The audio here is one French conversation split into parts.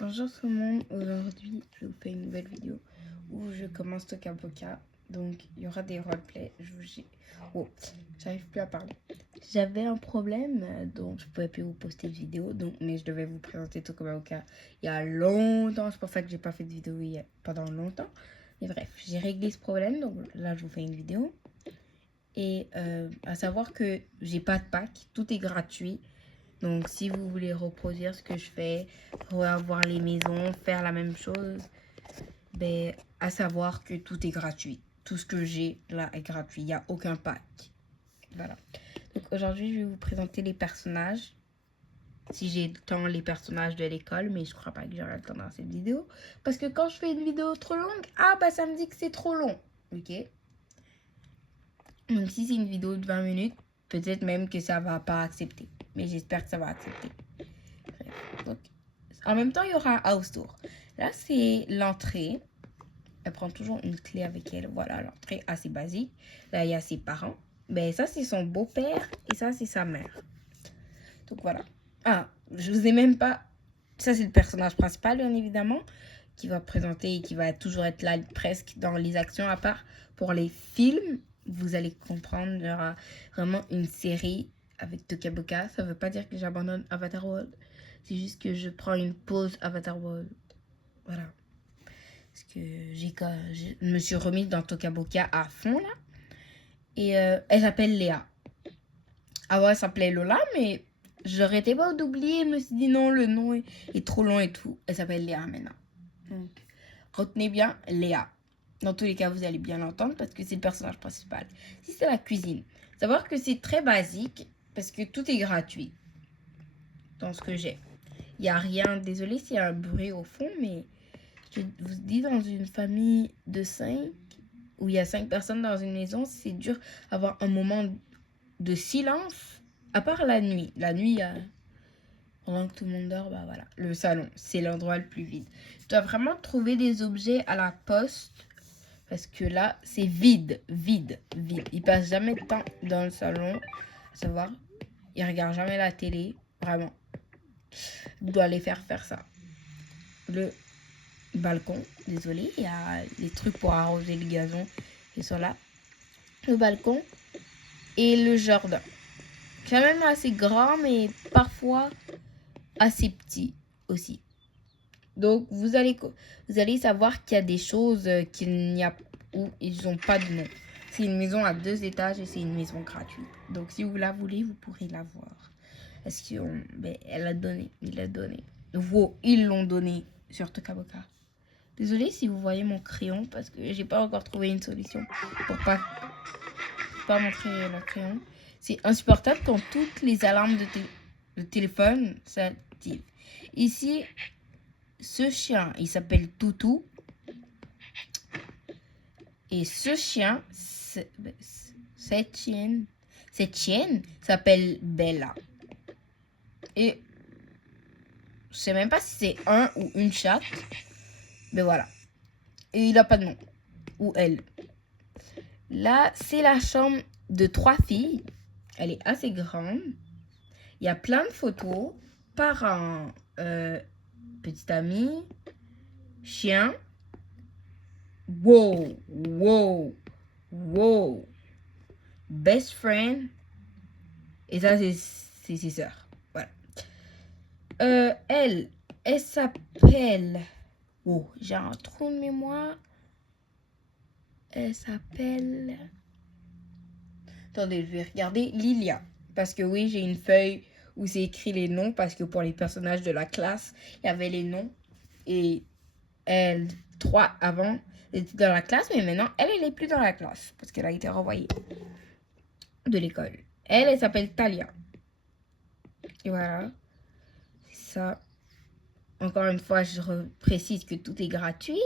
Bonjour tout le monde, aujourd'hui je vous fais une nouvelle vidéo où je commence Toca Boca. Donc il y aura des roleplays. J'arrive plus à parler. J'avais un problème donc je pouvais plus vous poster de vidéo, mais je devais vous présenter Toca Boca il y a longtemps. C'est pour ça que j'ai pas fait de vidéo pendant longtemps. Mais bref, j'ai réglé ce problème, donc là je vous fais une vidéo. Et à savoir que j'ai pas de pack, tout est gratuit. Donc, si vous voulez reproduire ce que je fais, revoir les maisons, faire la même chose, ben, à savoir que tout est gratuit. Tout ce que j'ai là est gratuit. Il n'y a aucun pack. Voilà. Donc, aujourd'hui, je vais vous présenter les personnages. Si j'ai le temps, les personnages de l'école, mais je crois pas que j'aurai le temps dans cette vidéo. Parce que quand je fais une vidéo trop longue, ça me dit que c'est trop long. Ok? Donc, si c'est une vidéo de 20 minutes, peut-être même que ça va pas accepter. Mais j'espère que ça va accepter. Donc, en même temps, il y aura un house tour. Là, c'est l'entrée. Elle prend toujours une clé avec elle. Voilà, l'entrée assez basique. Là, il y a ses parents. Ben, ça, c'est son beau-père et ça, c'est sa mère. Donc, voilà. Ah, je vous ai même pas... Ça, c'est le personnage principal, bien évidemment, qui va présenter et qui va toujours être là presque dans les actions, à part pour les films. Vous allez comprendre, il y aura vraiment une série avec Toca Boca. Ça veut pas dire que j'abandonne Avatar World. C'est juste que je prends une pause Avatar World. Voilà. Parce que je me suis remise dans Toca Boca à fond, là. Et elle s'appelle Léa. Avant, elle s'appelait Lola, mais j'arrêtais pas d'oublier. Je me suis dit non, le nom est trop long et tout. Elle s'appelle Léa maintenant. Donc, retenez bien Léa. Dans tous les cas, vous allez bien l'entendre parce que c'est le personnage principal. Si c'est la cuisine, savoir que c'est très basique parce que tout est gratuit dans ce que j'ai. Il n'y a rien, désolé s'il y a un bruit au fond, mais je vous dis, dans une famille de 5, où il y a 5 personnes dans une maison, c'est dur d'avoir un moment de silence, à part la nuit. La nuit, pendant que tout le monde dort, bah voilà, le salon, c'est l'endroit le plus vide. Je dois vraiment trouver des objets à la poste, parce que là, c'est vide, vide, vide. Il passe jamais de temps dans le salon, à savoir, il regarde jamais la télé, vraiment. Je dois les faire ça. Le balcon, désolé, il y a les trucs pour arroser les gazons qui sont là. Le balcon et le jardin. Quand même assez grand, mais parfois assez petit aussi. Donc vous allez savoir qu'il y a des choses qu'il n'y a où ils n'ont pas de nom. C'est une maison à 2 étages et c'est une maison gratuite. Donc si vous la voulez, vous pourrez la voir. Est-ce elle a donné, il a donné. Ils l'ont donné sur Toca Boca. Désolée si vous voyez mon crayon parce que j'ai pas encore trouvé une solution pour pas montrer le crayon. C'est insupportable quand toutes les alarmes de téléphone s'activent. Ici, ce chien, il s'appelle Toutou. Et ce chien, cette chienne s'appelle Bella. Et je sais même pas si c'est un ou une chatte. Mais voilà. Et il a pas de nom. Ou elle. Là, c'est la chambre de 3 filles. Elle est assez grande. Il y a plein de photos. Parents, petit ami, chien. Wow, wow, wow. Best friend. Et ça, c'est ses sœurs. Voilà. Elle s'appelle... Oh, j'ai un trou de mémoire. Elle s'appelle... Attendez, je vais regarder. Lilia. Parce que oui, j'ai une feuille où c'est écrit les noms. Parce que pour les personnages de la classe, il y avait les noms. Et elle, 3 avant, était dans la classe. Mais maintenant, elle est plus dans la classe. Parce qu'elle a été renvoyée de l'école. Elle s'appelle Talia. Et voilà. C'est ça. Encore une fois, je précise que tout est gratuit.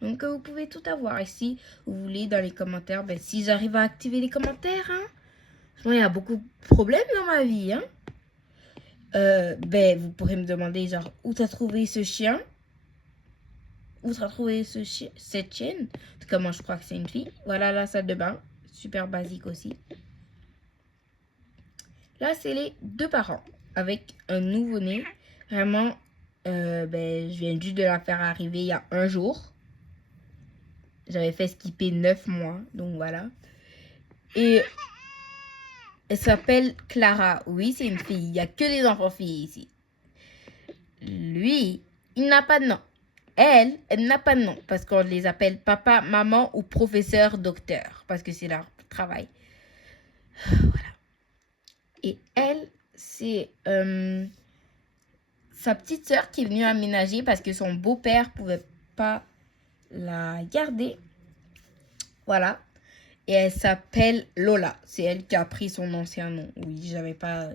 Donc, vous pouvez tout avoir. Et si vous voulez, dans les commentaires, si j'arrive à activer les commentaires, hein. Il y a beaucoup de problèmes dans ma vie, hein. Vous pourrez me demander, genre, où t'as trouvé ce chien? Où t'as trouvé cette chienne? En tout cas, moi, je crois que c'est une fille. Voilà la salle de bain. Super basique aussi. Là, c'est les 2 parents avec un nouveau-né. Vraiment je viens juste de la faire arriver il y a un jour. J'avais fait skipper 9 mois, donc voilà. Et elle s'appelle Clara. Oui, c'est une fille. Il n'y a que des enfants filles ici. Lui, il n'a pas de nom. Elle n'a pas de nom parce qu'on les appelle papa, maman ou professeur, docteur parce que c'est leur travail. Voilà. Et elle, c'est sa petite sœur qui est venue aménager parce que son beau-père pouvait pas la garder. Voilà. Et elle s'appelle Lola. C'est elle qui a pris son ancien nom. Oui, j'ai pas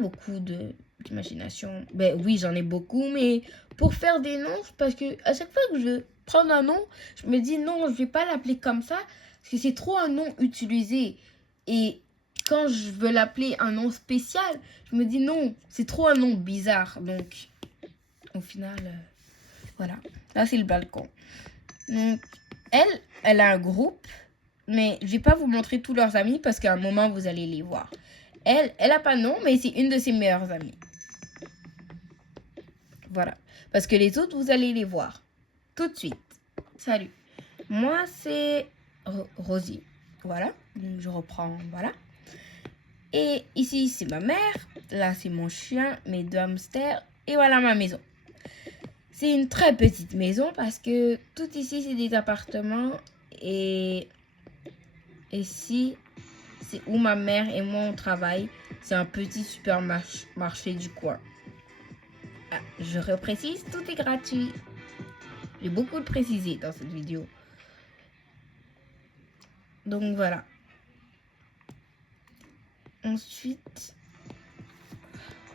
beaucoup d'imagination. Ben oui, j'en ai beaucoup, mais pour faire des noms, parce que à chaque fois que je prends un nom, je me dis non, je vais pas l'appeler comme ça, parce que c'est trop un nom utilisé. Et quand je veux l'appeler un nom spécial, je me dis non, c'est trop un nom bizarre. Donc, au final, voilà. Là, c'est le balcon. Donc, elle a un groupe. Mais je vais pas vous montrer tous leurs amis parce qu'à un moment, vous allez les voir. Elle a pas de nom, mais c'est une de ses meilleures amies. Voilà. Parce que les autres, vous allez les voir. Tout de suite. Salut. Moi, c'est Rosie. Voilà. Donc, je reprends. Voilà. Et ici, c'est ma mère. Là, c'est mon chien, mes deux hamsters. Et voilà ma maison. C'est une très petite maison parce que tout ici, c'est des appartements. Et ici, c'est où ma mère et moi on travaille. C'est un petit supermarché du coin. Ah, je reprécise, tout est gratuit. J'ai beaucoup de préciser dans cette vidéo. Donc voilà. Ensuite,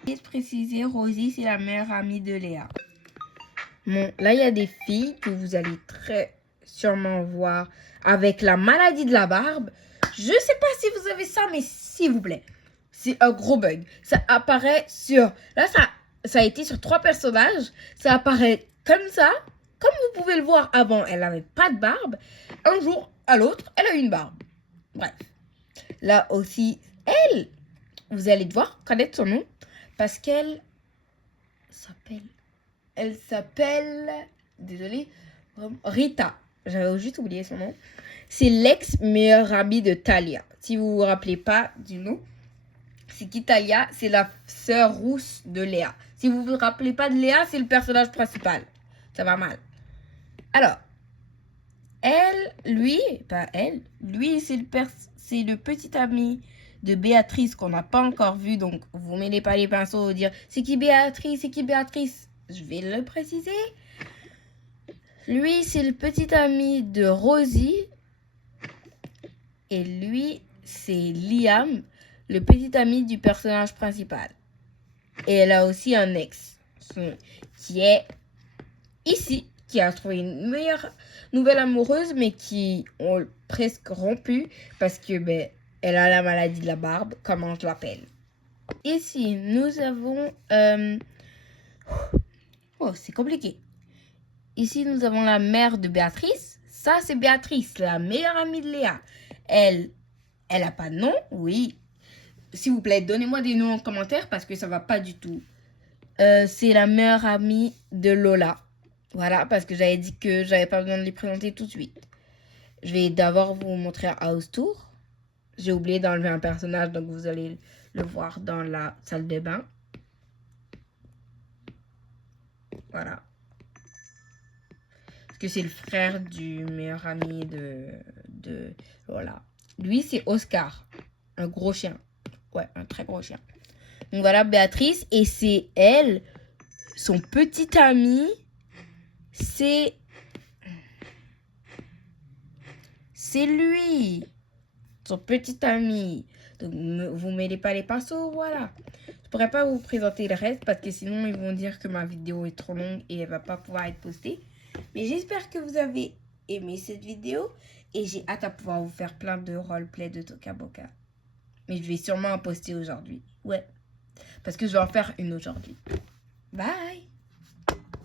j'ai précisé, Rosie, c'est la meilleure amie de Léa. Bon, là, il y a des filles que vous allez très sûrement voir avec la maladie de la barbe. Je sais pas si vous avez ça, mais s'il vous plaît, c'est un gros bug. Ça apparaît sur... Là, ça a été sur 3 personnages. Ça apparaît comme ça. Comme vous pouvez le voir avant, elle n'avait pas de barbe. Un jour à l'autre, elle a une barbe. Bref. Là aussi, vous allez devoir connaître son nom. Parce qu'elle s'appelle... Elle s'appelle... Désolée. Rita. J'avais juste oublié son nom. C'est l'ex-meilleure amie de Talia. Si vous vous rappelez pas du nom, c'est qui Talia? C'est la sœur rousse de Léa. Si vous vous rappelez pas de Léa, c'est le personnage principal. Ça va mal. Alors, lui, c'est le petit ami de Béatrice qu'on n'a pas encore vu. Donc, vous mêlez pas les pinceaux et dire c'est qui Béatrice, c'est qui Béatrice. Je vais le préciser. Lui, c'est le petit ami de Rosie. Et lui, c'est Liam, le petit ami du personnage principal. Et elle a aussi un ex qui est ici, qui a trouvé une meilleure nouvelle amoureuse, mais qui ont presque rompu parce que elle a la maladie de la barbe, comment je l'appelle. Ici, nous avons... Oh, c'est compliqué. Ici, nous avons la mère de Béatrice. Ça, c'est Béatrice, la meilleure amie de Léa. Elle a pas de nom, oui. S'il vous plaît, donnez-moi des noms en commentaire parce que ça va pas du tout. C'est la meilleure amie de Lola. Voilà, parce que j'avais dit que j'avais pas besoin de les présenter tout de suite. Je vais d'abord vous montrer un house tour. J'ai oublié d'enlever un personnage, donc vous allez le voir dans la salle de bain. Voilà. Parce que c'est le frère du meilleur ami de Lola. Lui, c'est Oscar. Un gros chien. Ouais, un très gros chien. Donc voilà, Béatrice. Et c'est elle, son petit ami, c'est lui. Son petit ami. Donc, vous mêlez pas les pinceaux, voilà. Je pourrais pas vous présenter le reste parce que sinon, ils vont dire que ma vidéo est trop longue et elle va pas pouvoir être postée. Mais j'espère que vous avez aimé cette vidéo et j'ai hâte à pouvoir vous faire plein de roleplay de Toca Boca. Mais je vais sûrement en poster aujourd'hui. Ouais. Parce que je vais en faire une aujourd'hui. Bye!